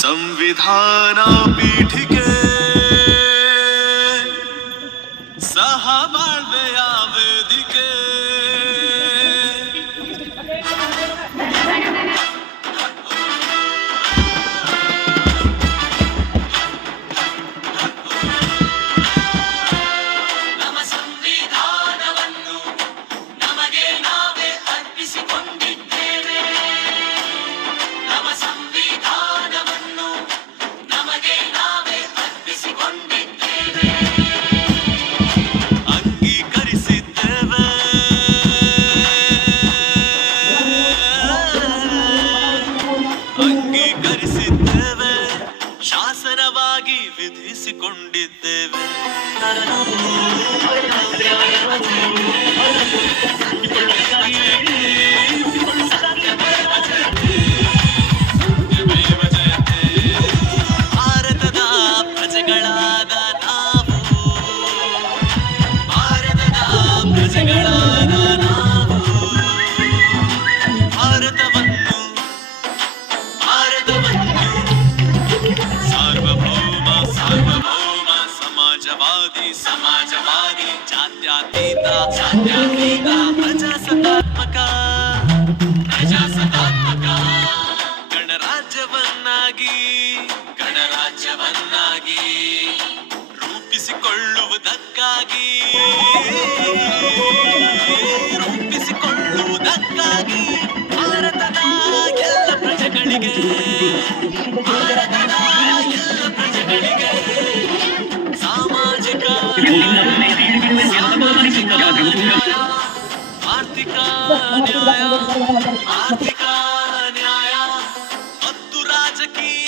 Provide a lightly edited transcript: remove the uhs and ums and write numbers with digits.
ಸಂವಿಧಾನ ಪೀಠಿಕೆ ಸಹಬಾಳ್ವೆಯ ವೇದಿಕೆ ನಮ್ಮ ಸಂವಿಧಾನವನ್ನು ನಮಗೆ ನಾವೇ ಅರ್ಪಿಸಿಕೊಂಡಿದ್ದೇವೆ. ನಮ್ಮ ಸಂವಿಧಾನವನ್ನು ನಮಗೆ ನಾವೇ ಅರ್ಪಿಸಿಕೊಂಡಿದ್ದೇವೆ. ಅಂಗೀಕರಿಸಿದ್ದೇವೆ. ಅಂಗೀಕರಿಸಿದ್ದೇವೆ. ಶಾಸನವಾಗಿ ವಿಧಿಸಿಕೊಂಡಿದ್ದೇವೆ. ಭಾರತದ ಪ್ರಜೆಗಳಾದ ನಾವು, ಭಾರತದ ಪ್ರಜೆಗಳಾದ ನಾವು ಭಾರತವನ್ನು ಸಾರ್ವಭೌಮ ಸಾರ್ವಭೌಮ ಸಮಾಜವಾದಿ ಸಮಾಜವಾದಿ ಜಾತ್ಯತೀತ ಜಾತ್ಯತೀತ ಪ್ರಜಾಸತ್ತಾತ್ಮಕ ಪ್ರಜಾಸತ್ತಾತ್ಮಕ ಗಣರಾಜ್ಯವನ್ನಾಗಿ ಗಣರಾಜ್ಯವನ್ನಾಗಿ ರೂಪಿಸಿಕೊಳ್ಳುವುದಕ್ಕಾಗಿ ರೂಪಿಸಿಕೊಳ್ಳುವುದಕ್ಕಾಗಿ ಭಾರತದ ಎಲ್ಲ ಪ್ರಜೆಗಳಿಗೆ ಭಾರತದ ಎಲ್ಲ ಪ್ರಜೆಗಳಿಗೆ ಸಾಮಾಜಿಕ ಸಾಮಾಜಿಕ ನ್ಯಾಯ, ಆರ್ಥಿಕ ನ್ಯಾಯ, ಆರ್ಥಿಕ ನ್ಯಾಯ ಮತ್ತು ರಾಜಕೀಯ